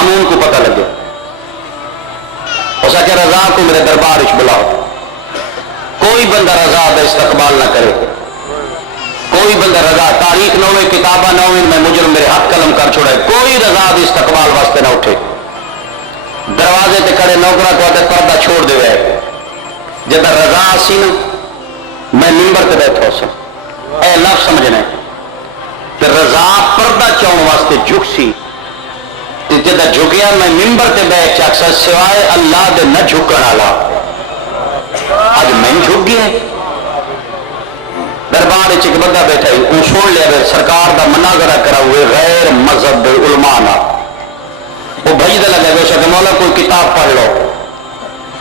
معمون کو پتہ لگے اسا کہ رضا کو میرے دربار اچ بلاؤ. کوئی بندہ رضا کا استقبال نہ کرے, کوئی بندہ رضا تاریخ نہ ہوئے کتابہ نہ ہوئے میں مجرم میرے ہاتھ قلم کر چھوڑے, کوئی رضا کا استقبال واسطے نہ اٹھے. دروازے تے کھڑے نوکرا کو آتے پردہ چھوڑ دے ہوئے جدہ رضا سی نا میں ممبر تے بیٹھا سا اے لفظ سمجھنے کہ رضا پردہ چاہوں واسطے جھک سی جدہ جھکیا میں ممبر تے بیٹھ چاکسا سوائے اللہ دے نہ جھکن آلا آج میں جھک گیا. دربار ایک بندہ بیٹھا ہی ان سن لیا بے سرکار دا مناظرہ کرا ہوئے غیر مذہب علماء نا وہ بھجدہ لگا گیا کہ مولا کوئی کتاب پڑھ لو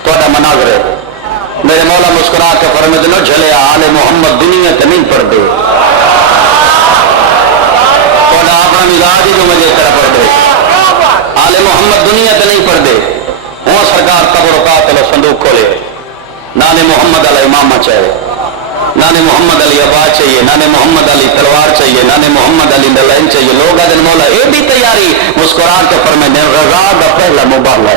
تو اڈا مناظرے. میرے مولا مسکرا کے فرمائے نہ جھلے آل محمد دنیا تے نہیں پڑھ دے تو اڈا اپنا مزاج ہی جو مجھے طرح پڑھ دے آل محمد دنیا تے نہیں پڑھ دے. وہ سرکار تبرکات اللہ صندوق کھولے نانے محمد علی امامہ چاہے, نانے محمد علی عباد چاہیے, نانے محمد علی تلوار چاہیے, نانے محمد علی دلائن چاہیے. لوگ آدھے مولا اے بھی تیاری مسکرا کے فرمائے رضا دا پہلا مباہلہ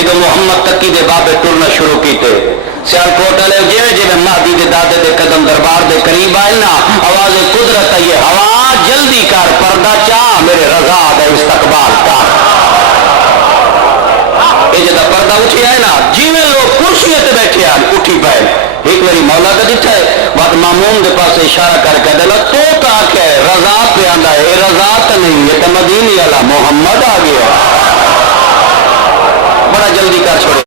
ادھر محمد تکی دے بابے ٹرنا شروع کیتے سیالکوٹ والے جیوے جیوے مہدی دے دادے دے قدم دربار دے قریب آئے نا آواز قدرت ہے یہ ہوا جلدی کر پردہ چاہ میرے رضا دے استقبال کر. یہ جدہ پردہ اٹھی آئے نا جیوے لوگ کرسیوں تے بیٹھے آئے اٹھی پائے. ایک باری مولا کا دیتا ہے بات معموم دے پاس اشارہ کر کے دلا تو تاک ہے رضا پہ آندہ ہے اے رضا تو نہیں یہ تو مدینی والا محمد آ گیا. بڑا جلدی کر چھوڑے.